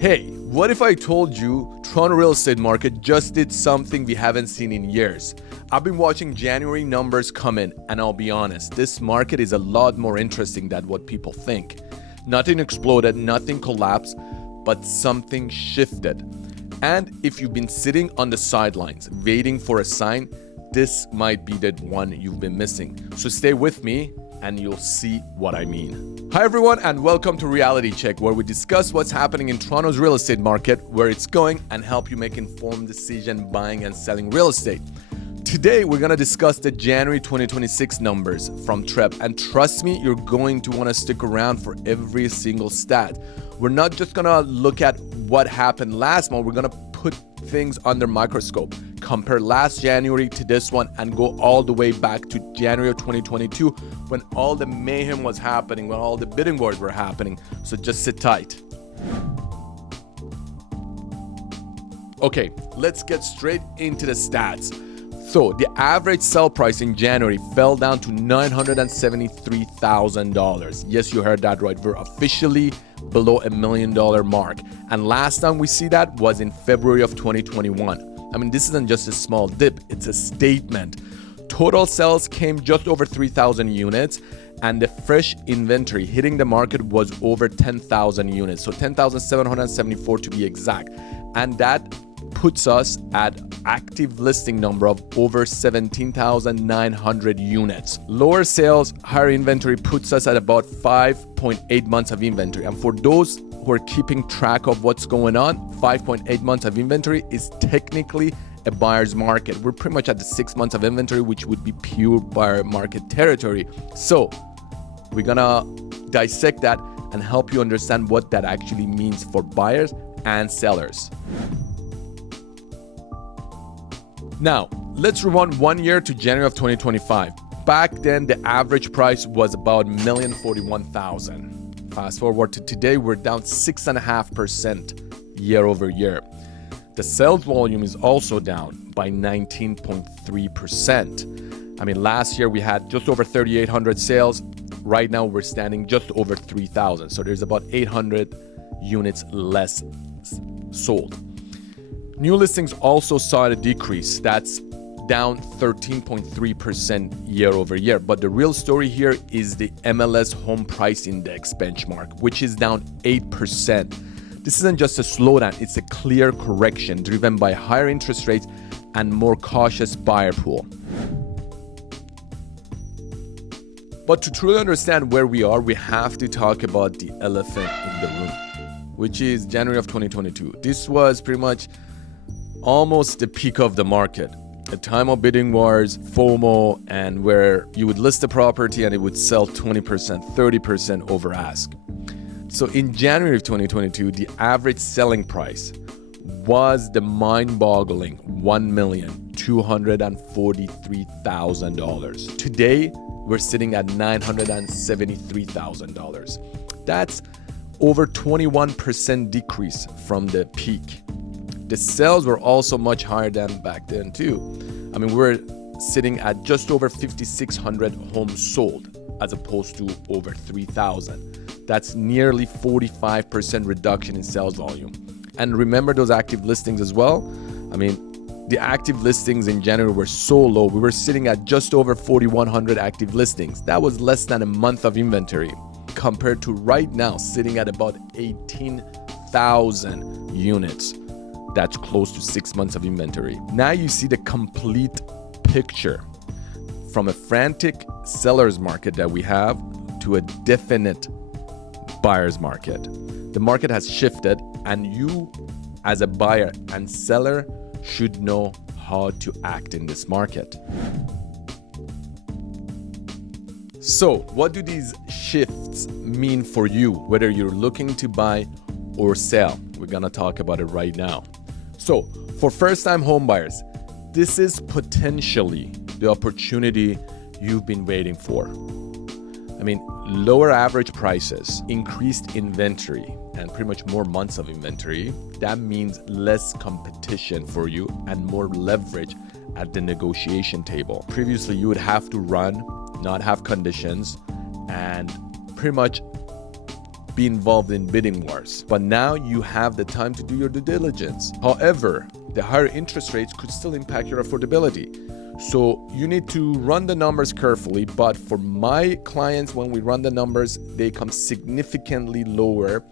Hey, what if I told you Toronto real estate market just did something we haven't seen in years? I've been watching January numbers come in, and I'll be honest, this market is a lot more interesting than what people think. Nothing exploded, nothing collapsed, but something shifted. And if you've been sitting on the sidelines waiting for a sign, this might be the one you've been missing. So stay with me and you'll see what I mean. Hi everyone, and welcome to Reality Check, where we discuss what's happening in Toronto's real estate market, where it's going, and help you make informed decision buying and selling real estate. Today, we're gonna discuss the January 2026 numbers from TREP, and trust me, you're going to wanna stick around for every single stat. We're not just gonna look at what happened last month, we're gonna put things under microscope, compare last January to this one, and go all the way back to January of 2022 when all the mayhem was happening, when all the bidding wars were happening. So just sit tight. Okay, let's get straight into the stats. So the average sell price in January fell down to $973,000. Yes, you heard that right. We're officially below $1 million mark. And last time we see that was in February of 2021. I mean, this isn't just a small dip, it's a statement. Total sales came just over 3,000 units, and the fresh inventory hitting the market was over 10,000 units. So 10,774 to be exact. And that puts us at active listing number of over 17,900 units. Lower sales, higher inventory puts us at about 5.8 months of inventory. And for those who are keeping track of what's going on, 5.8 months of inventory is technically a buyer's market. We're pretty much at the 6 months of inventory, which would be pure buyer market territory. So we're gonna dissect that and help you understand what that actually means for buyers and sellers. Now, let's rewind 1 year to January of 2025. Back then, the average price was about $1,041,000. Fast forward to today, we're down 6.5% year over year. The sales volume is also down by 19.3%. I mean, last year we had just over 3,800 sales. Right now, we're standing just over 3,000. So there's about 800 units less sold. New listings also saw a decrease. That's down 13.3% year over year. But the real story here is the MLS Home Price Index benchmark, which is down 8%. This isn't just a slowdown, it's a clear correction driven by higher interest rates and more cautious buyer pool. But to truly understand where we are, we have to talk about the elephant in the room, which is January of 2022. This was pretty much almost the peak of the market, a time of bidding wars, FOMO, and where you would list a property and it would sell 20%, 30% over ask. So in January of 2022, the average selling price was the mind-boggling $1,243,000. Today, we're sitting at $973,000. That's over 21% decrease from the peak. The sales were also much higher than back then too. I mean, we're sitting at just over 5,600 homes sold as opposed to over 3,000. That's nearly 45% reduction in sales volume. And remember those active listings as well? I mean, the active listings in January were so low. We were sitting at just over 4,100 active listings. That was less than a month of inventory compared to right now sitting at about 18,000 units. That's close to 6 months of inventory. Now you see the complete picture from a frantic seller's market that we have to a definite buyer's market. The market has shifted, and you as a buyer and seller should know how to act in this market. So what do these shifts mean for you, whether you're looking to buy or sell? We're gonna talk about it right now. So for first-time home buyers, this is potentially the opportunity you've been waiting for. I mean, lower average prices, increased inventory, and pretty much more months of inventory. That means less competition for you and more leverage at the negotiation table. Previously, you would have to run, not have conditions, and pretty much be involved in bidding wars. But now you have the time to do your due diligence. However, the higher interest rates could still impact your affordability. So you need to run the numbers carefully, but for my clients, when we run the numbers, they come significantly lower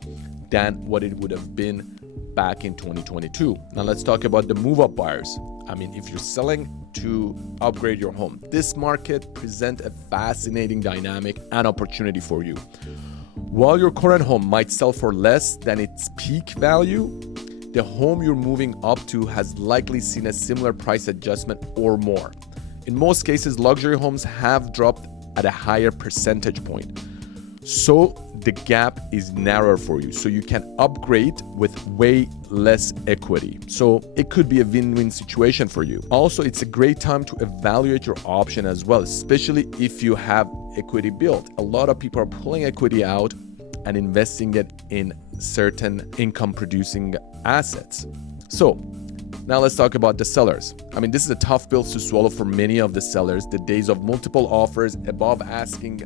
than what it would have been back in 2022. Now let's talk about the move-up buyers. I mean, if you're selling to upgrade your home, this market presents a fascinating dynamic and opportunity for you. While your current home might sell for less than its peak value, the home you're moving up to has likely seen a similar price adjustment or more. In most cases, luxury homes have dropped at a higher percentage point. So the gap is narrower for you. So you can upgrade with way less equity. So it could be a win-win situation for you. Also, it's a great time to evaluate your option as well, especially if you have equity built. A lot of people are pulling equity out and investing it in certain income producing assets. So now let's talk about the sellers. I mean, this is a tough pill to swallow for many of the sellers. The days of multiple offers above asking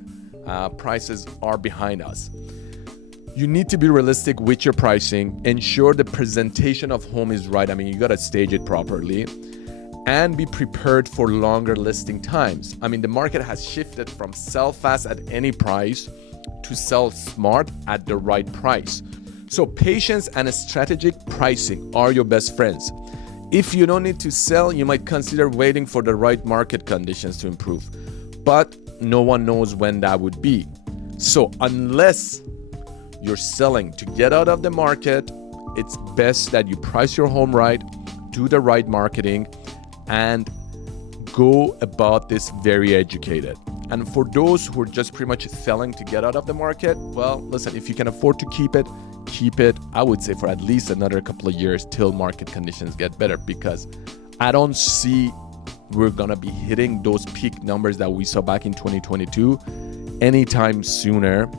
prices are behind us. You need to be realistic with your pricing. Ensure the presentation of home is right. I mean, you got to stage it properly and be prepared for longer listing times. I mean, the market has shifted from sell fast at any price to sell smart at the right price. So patience and strategic pricing are your best friends. If you don't need to sell, you might consider waiting for the right market conditions to improve, but no one knows when that would be. So unless you're selling to get out of the market, it's best that you price your home right, do the right marketing, and go about this very educated. And for those who are just pretty much selling to get out of the market, well, listen, if you can afford to keep it, I would say for at least another couple of years till market conditions get better, because I don't see we're gonna be hitting those peak numbers that we saw back in 2022 anytime sooner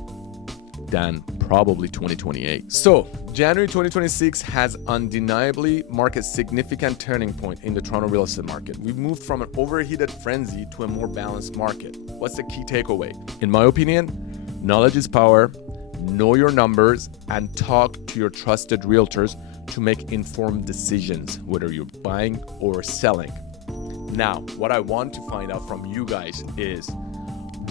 than probably 2028. So January 2026 has undeniably marked a significant turning point in the Toronto real estate market. We've moved from an overheated frenzy to a more balanced market. What's the key takeaway? In my opinion, knowledge is power. Know your numbers and talk to your trusted realtors to make informed decisions, whether you're buying or selling. Now, what I want to find out from you guys is,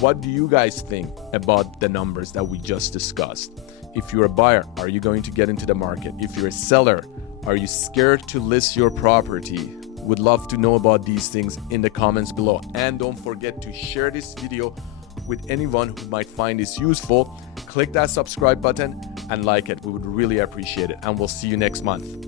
what do you guys think about the numbers that we just discussed? If you're a buyer, are you going to get into the market? If you're a seller, are you scared to list your property? Would love to know about these things in the comments below. And don't forget to share this video with anyone who might find this useful. Click that subscribe button and like it. We would really appreciate it. And we'll see you next month.